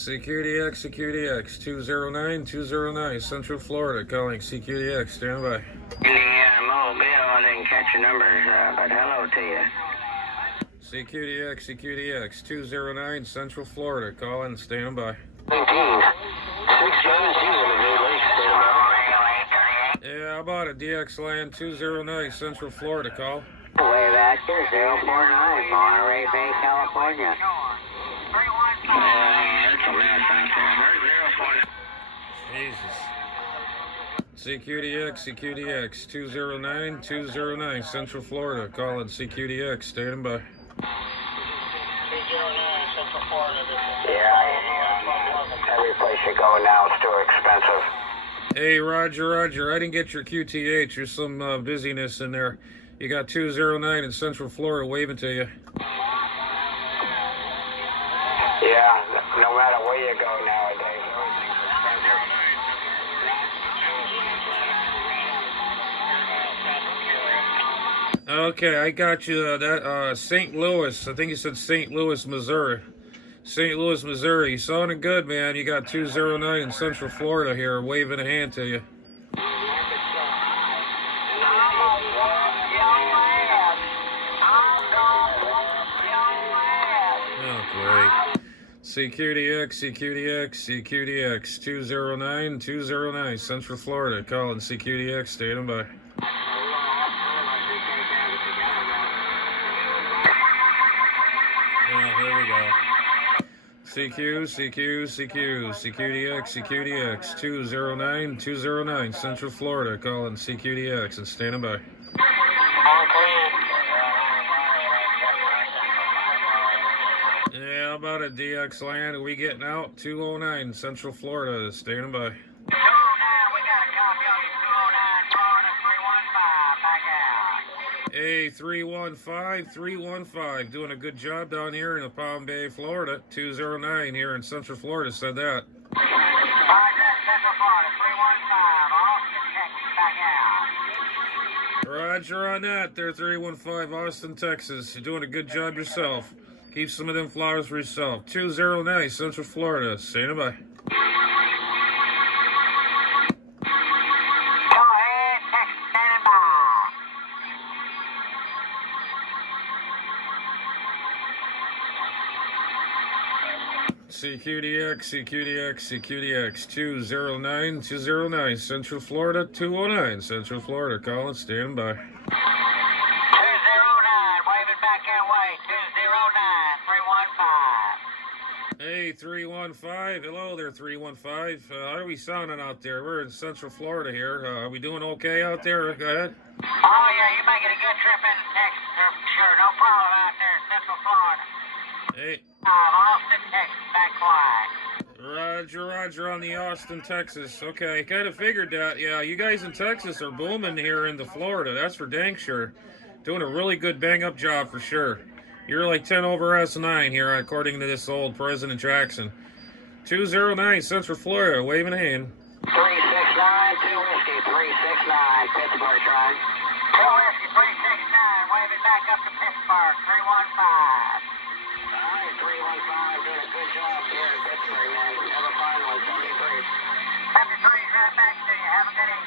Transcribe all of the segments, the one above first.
CQDX, CQDX, 209, Central Florida, calling CQDX, stand by. Indiana Mobile, I didn't catch your numbers, but hello to you. CQDX, CQDX, 209, Central Florida, calling, stand by. 19. 6 Jones, Yeah, how about it? DX Land, 209, Central Florida, call. Wave Actor, 049, Monterey Bay, California. It's a mess out there. Jesus. CQDX, CQDX, 209, Central Florida, calling CQDX, standing by. 209, Central Florida. Yeah, every place you go now is too expensive. Hey, Roger, I didn't get your QTH. There's some busyness in there. You got 209 in Central Florida waving to you. Yeah, no matter where you go nowadays, everything's expensive. Okay, I got you that St. Louis. I think you said St. Louis, Missouri. St. Louis, Missouri. You sounding good, man. You got 209 in Central Florida here, waving a hand to you. Oh, great. CQDX, 209, Central Florida, calling CQDX, standing by. Oh, here we go. CQDX, 209, Central Florida, calling CQDX and standing by. Yeah, how about it, DX Land? Are we getting out? 209, Central Florida, standing by. 209, we got a copy on you, 209, Florida, 315, back out. Hey, 315, doing a good job down here in the Palm Bay, Florida. 209 here in Central Florida said that. Roger, Central Florida, 315, Austin, Texas, back out. Roger on that. There, 315, Austin, Texas. You're doing a good job yourself. Keep some of them flowers for yourself. 209, Central Florida. Standing by. CQDX, 209, Central Florida, 209, Central Florida, calling, standing by. 209, waving back your way, 209, 315. Hey, 315, hello there, 315. How are we sounding out there? We're in Central Florida here. Are we doing okay out there? Go ahead. Oh, yeah, you're making a good trip into Texas, for sure. No problem out there in Central Florida. Hey. Austin, Texas, back quiet. Roger on the Austin, Texas. Okay, kind of figured that. Yeah, you guys in Texas are booming here into Florida. That's for dang sure. Doing a really good bang-up job for sure. You're like 10 over S9 here, according to this old President Jackson. 209, Central Florida, waving a hand. 369, 2 whiskey, 369, Pittsburgh, trying. 2 whiskey, 369, waving back up to Pittsburgh, 315. Alright, 315, doing a good job here in Pittsburgh, man. Have a fine one, 73. 73's right back to you. Have a good evening.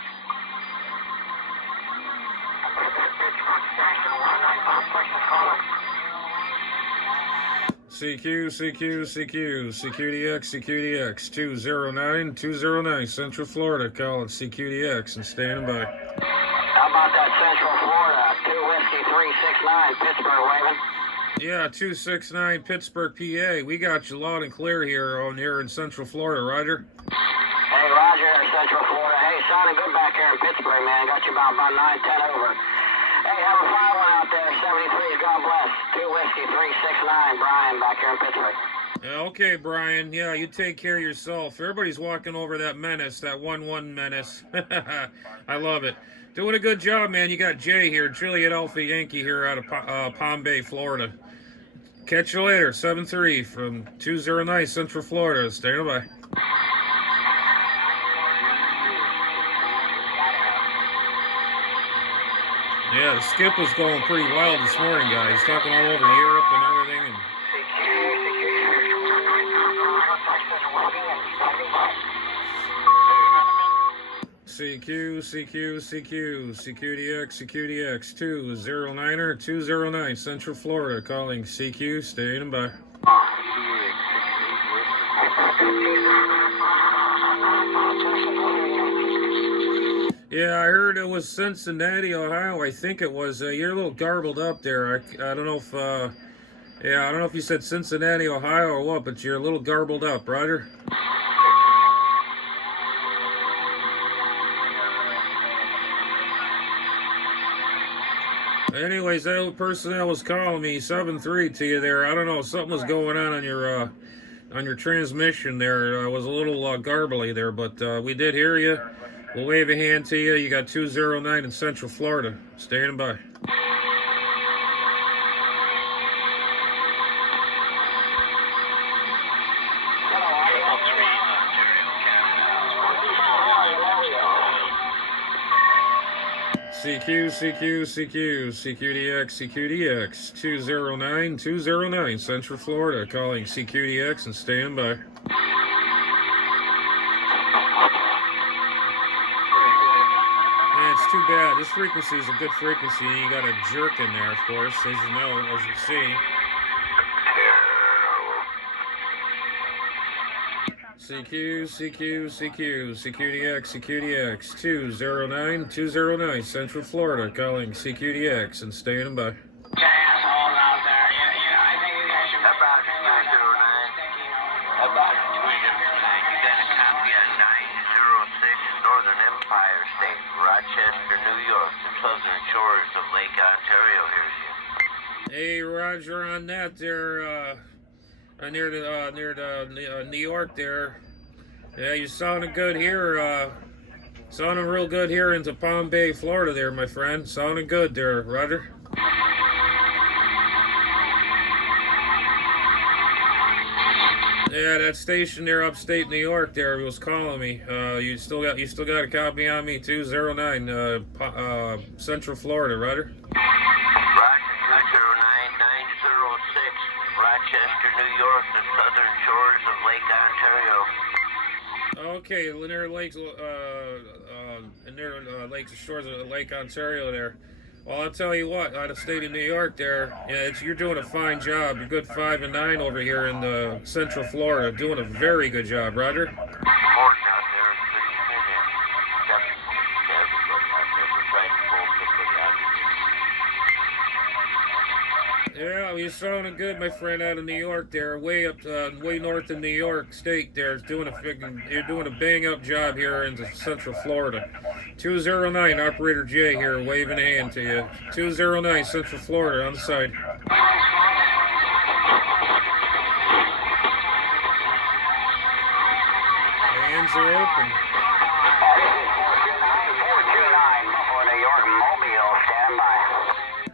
CQDX, 209, Central Florida, calling CQDX and standing by. How about that Central Florida? 2 whiskey, 369, Pittsburgh, waving. Yeah, 269 Pittsburgh, PA. We got you loud and clear here in Central Florida, Roger. Hey, Roger, Central Florida. Hey, sounding good back here in Pittsburgh, man. Got you about 9, 10 over. Hey, have a fine one out there. 73, God bless. 2 whiskey, 369, Brian, back here in Pittsburgh. Yeah, okay, Brian. Yeah, you take care of yourself. Everybody's walking over that menace, that 1-1 menace. I love it. Doing a good job, man. You got Jay here, Juliet Alpha Yankee here out of Palm Bay, Florida. Catch you later, 7-3 from 209 Central Florida. Stand by. Yeah, the skip was going pretty wild this morning, guys. Talking all over Europe and everything. And CQ, CQ, CQ, CQDX, CQDX, 209er, 209, Central Florida, calling CQ, standing by. Yeah, I heard it was Cincinnati, Ohio. I think it was. You're a little garbled up there. I don't know if, yeah, I don't know if you said Cincinnati, Ohio or what, but you're a little garbled up, Roger. Anyways, that person that was calling me 7-3 to you there. I don't know, something was going on your transmission there. It was a little garbly there, but we did hear you. We'll wave a hand to you. You got 209 in Central Florida. Standing by. CQ, CQ, CQ, CQDX, CQDX, 209, 209, Central Florida, calling CQDX and stand by. Yeah, it's too bad. This frequency is a good frequency. You got a jerk in there, of course, as you know, as you see. CQ, CQ, CQ, CQDX, CQDX, 209, 209, Central Florida, calling CQDX and standing by. Assholes out there, I think you guys should... About 209. About 209. You got a copy of 906 Northern Empire State, Rochester, New York, the southern shores of Lake Ontario. Here's you. Hey, Roger, on that there, near New York there. Yeah, you sounding good here. Sounding real good here into Palm Bay, Florida there, my friend. Sounding good there, Roger. Yeah, that station there, upstate New York, there was calling me. You still got a copy on me, 209, Central Florida, Roger. Rochester, New York, the southern shores of Lake Ontario. Okay, near lakes, shores of Lake Ontario there. Well, I'll tell you what, out of state of New York there, yeah, you're doing a fine job. You're good 5 and 9 over here in Central Florida, doing a very good job, Roger. Yeah, you're sounding good, my friend, out of New York there, way up, way north of New York State there. You're doing a bang-up job here in Central Florida. 209, Operator J here, waving a hand to you. 209, Central Florida, on the side. Hands are open.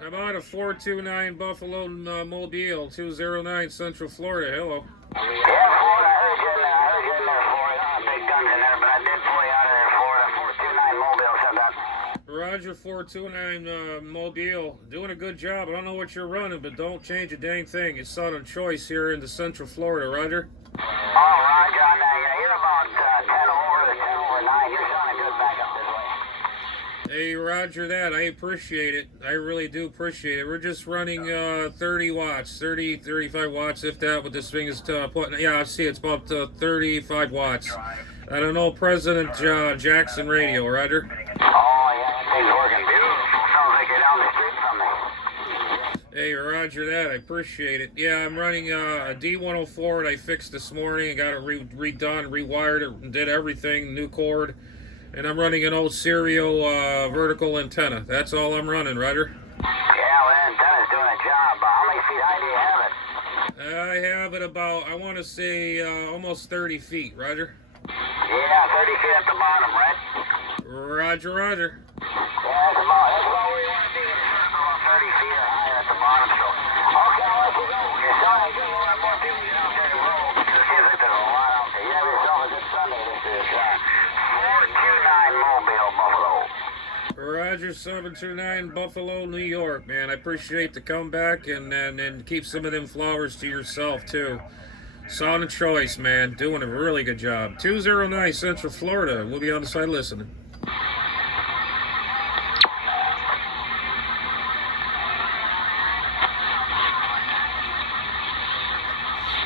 I'm on a 429 Buffalo Mobile, 209 Central Florida. Hello. Yeah, Florida, I heard you in there, Florida. Big guns in there, but I did pull you out of there, Florida. 429 Mobile, shut up. Roger, 429 Mobile. Doing a good job. I don't know what you're running, but don't change a dang thing. It's on a choice here in the Central Florida, Roger. Oh, Roger, on that. Yeah, you're about 10 over, 10 over 9. You're sounding good back up this way. Hey, Roger that. I appreciate it. I really do appreciate it. We're just running 30 watts, 35 watts, if that, what this thing is putting. Yeah, I see it's about 35 watts. I don't know, President Jackson Radio, Roger. Oh, yeah, that thing's working beautiful. Sounds like you're down the street from me. Hey, Roger that. I appreciate it. Yeah, I'm running a D104 that I fixed this morning. I got it redone, rewired it, and did everything, new cord. And I'm running an old serial vertical antenna. That's all I'm running, Roger. Yeah, well, antenna's doing a job. How many feet high do you have it? I have it about, I want to say, almost 30 feet, Roger. Yeah, 30 feet at the bottom, right? Roger, Roger. Yeah, that's about where you want to be. About 30 feet or higher at the bottom, so. Okay, I'll let you go. You're sounding good. We'll have more people get out there to roll. It seems like there's a lot out there. You have yourself a good Sunday. This is 429 Mobile, Buffalo. Roger, 729 Buffalo, New York, man. I appreciate the comeback and keep some of them flowers to yourself, too. Solid choice, man. Doing a really good job. 209 Central Florida. We'll be on the side listening.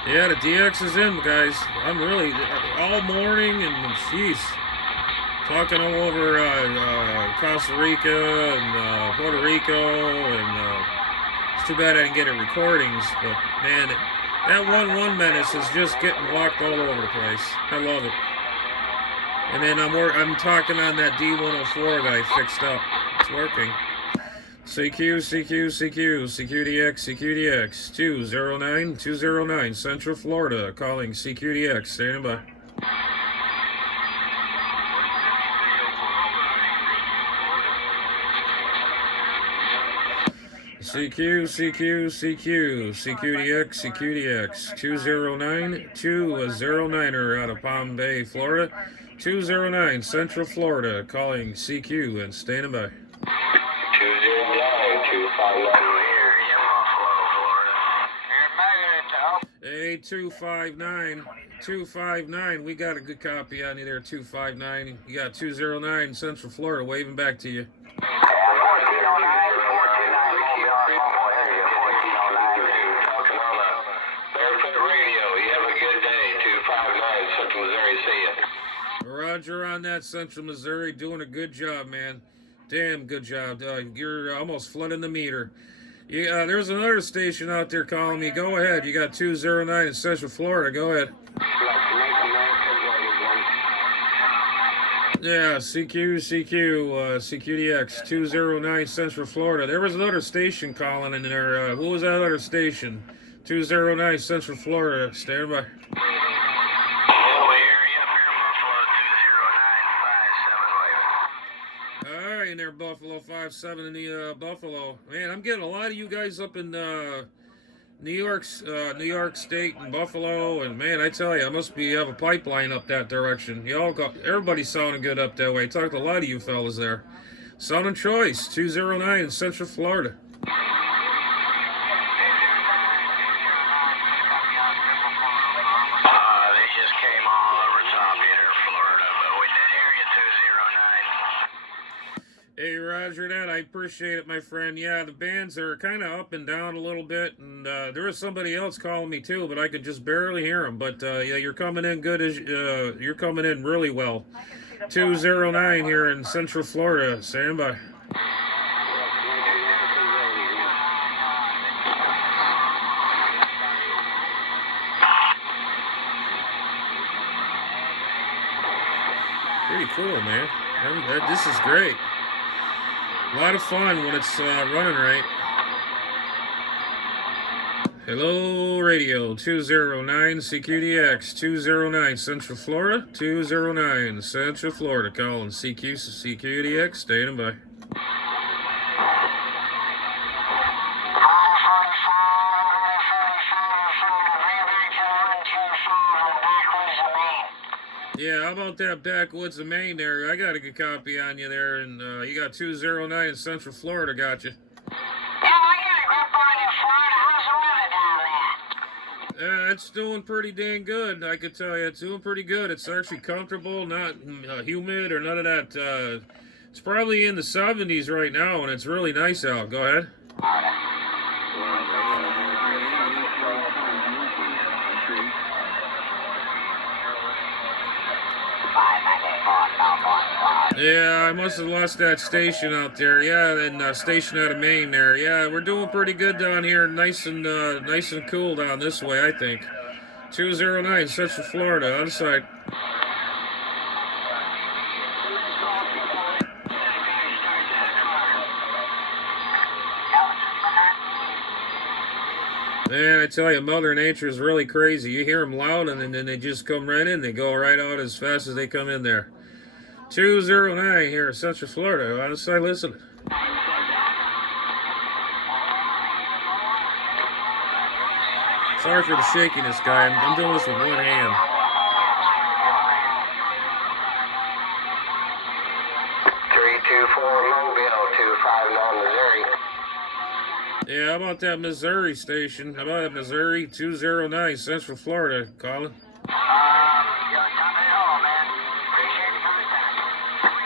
Yeah, the DX is in, guys. I'm really all morning and jeez, talking all over Costa Rica and Puerto Rico, and it's too bad I didn't get it recordings. But man, that 1-1 menace is just getting walked all over the place. I love it. And then I'm talking on that D104 that I fixed up. It's working. CQ, CQDX, 209 Central Florida, calling CQDX, standing by. CQDX, 209er out of Palm Bay, Florida, 209 Central Florida, calling CQ and standing by. 259, we got a good copy on you there, 259. You got 209 Central Florida waving back to you. Roger on that, Central Missouri, doing a good job, man. Damn good job. You're almost flooding the meter. Yeah, there's another station out there calling me. Go ahead. You got 209 in Central Florida. Go ahead. Yeah, CQDX, 209 Central Florida. There was another station calling in there. Who was that other station? 209 Central Florida. Stand by. In there, Buffalo 57 in the Buffalo. Man, I'm getting a lot of you guys up in New York State and Buffalo, and man, I tell you, I must be have a pipeline up that direction. Everybody's sounding good up that way. I talked to a lot of you fellas there. Sounding choice, 209 in Central Florida. Hey, Roger that. I appreciate it, my friend. Yeah, the bands are kind of up and down a little bit, and there was somebody else calling me too, but I could just barely hear them. But yeah, you're coming in good. You're coming in really well. 209 here in Central Florida. Stand by. Pretty cool, man. This is great. A lot of fun when it's running right. Hello, radio, 209 CQDX, 209 Central Florida, 209 Central Florida, calling CQDX, standing by. Yeah, how about that backwoods of Maine there? I got a good copy on you there, and you got 209 in Central Florida, got you. Yeah, I got a group on in Florida. How's the weather down there? It's doing pretty dang good, I could tell you. It's doing pretty good. It's actually comfortable, not humid or none of that. It's probably in the 70s right now, and it's really nice out. Go ahead. Yeah, I must have lost that station out there. Yeah, and station out of Maine there. Yeah, we're doing pretty good down here. Nice and cool down this way, I think. 209 Central Florida, on site. Man, I tell you, Mother Nature is really crazy. You hear them loud, and then they just come right in. They go right out as fast as they come in there. 209 here in Central Florida. On the side, listen. Sorry for the shakiness, guy. I'm doing this with one hand. Yeah, how about that Missouri station? How about that Missouri 209, Central Florida, Colin? You're top of the hole, man. Appreciate the contact.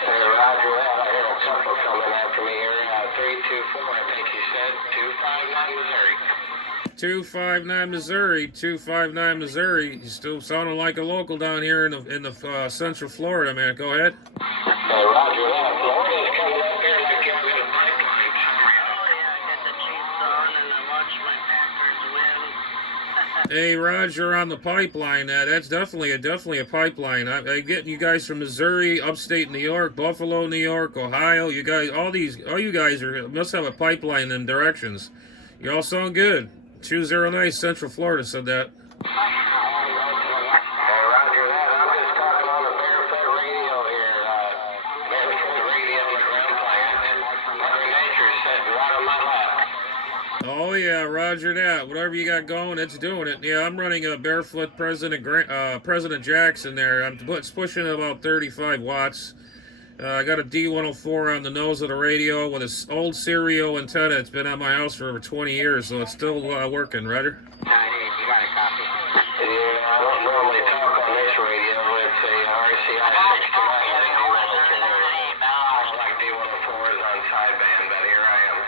Hey, roger that. I hear a couple coming after me here. 324, I think you said. 259 Missouri. 259 Missouri, 259 Missouri. You still sounding like a local down here in the Central Florida, man. Go ahead. Hey, roger that. Florida's coming up here like y'all got a pipeline somewhere. Oh, yeah, get the Chiefs on and I watch my Packers win. Hey, Roger, on the pipeline. That's definitely a pipeline. I get you guys from Missouri, upstate New York, Buffalo, New York, Ohio. You guys, all you guys must have a pipeline in them directions. You all sound good. 209 Central Florida said that. Hey, roger that. I'm just talking on the barefoot radio here. Barefoot radio on the ground plan. Mother Nature's sitting right on my lap. Oh yeah, Roger that. Whatever you got going, it's doing it. Yeah, I'm running a barefoot President Jackson there. It's pushing about 35 watts. I got a D104 on the nose of the radio with an old stereo antenna. It's been at my house for over 20 years, so it's still working, Roger. 98, you got a copy. Yeah, I don't normally talk on this radio. It's a RCI 69. I like D104s on sideband, but here I am.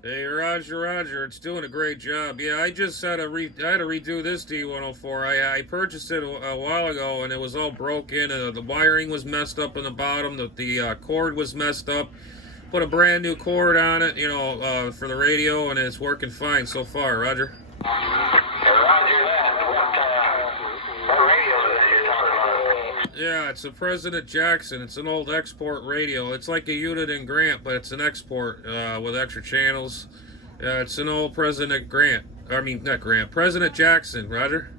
Hey, Roger, it's doing a great job. Yeah, I just had to redo this D104. I purchased it a while ago, and it was all broken. The wiring was messed up in the bottom. The cord was messed up. Put a brand new cord on it, for the radio, and it's working fine so far, Roger. Hey, roger that. What radio is it you're talking about? Yeah, it's a President Jackson. It's an old export radio. It's like a unit in Grant, but it's an export with extra channels. It's an old President Grant. I mean, not Grant. President Jackson, Roger.